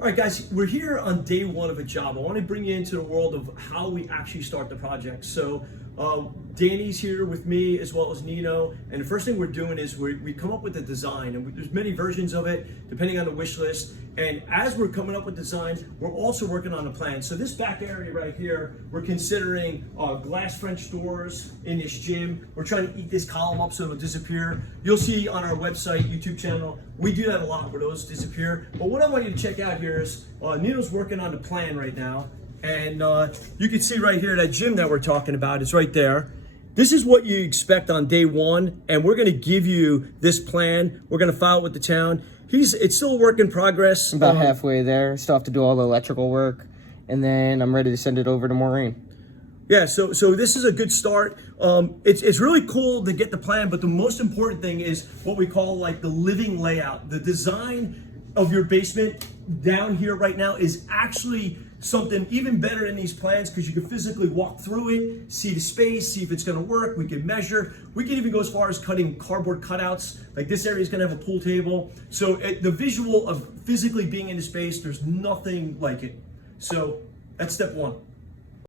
All right, guys, we're here on day one of a job. I want to bring you into the world of how we actually start the project. So Danny's here with me as well as Nino. And the first thing we're doing is we come up with a design, and there's many versions of it depending on the wish list. And as we're coming up with designs, we're also working on a plan. So this back area right here, we're considering glass French doors in this gym. We're trying to eat this column up so it'll disappear. You'll see on our website, YouTube channel, we do that a lot where those disappear. But what I want you to check out here is Nino's working on the plan right now. And you can see right here that gym that we're talking about is right there. This is what you expect on day one, and we're going to give you this plan. We're going to file it with the town. It's still a work in progress. About halfway there. Still have to do all the electrical work, and then I'm ready to send it over to Maureen. Yeah, so this is a good start. It's really cool to get the plan, but the most important thing is what we call like the living layout. The design of your basement down here right now is actually something even better in these plans because you can physically walk through it, see the space, see if it's going to work. We can measure. We can even go as far as cutting cardboard cutouts. Like this area is going to have a pool table. So the visual of physically being in the space, there's nothing like it. So that's step one.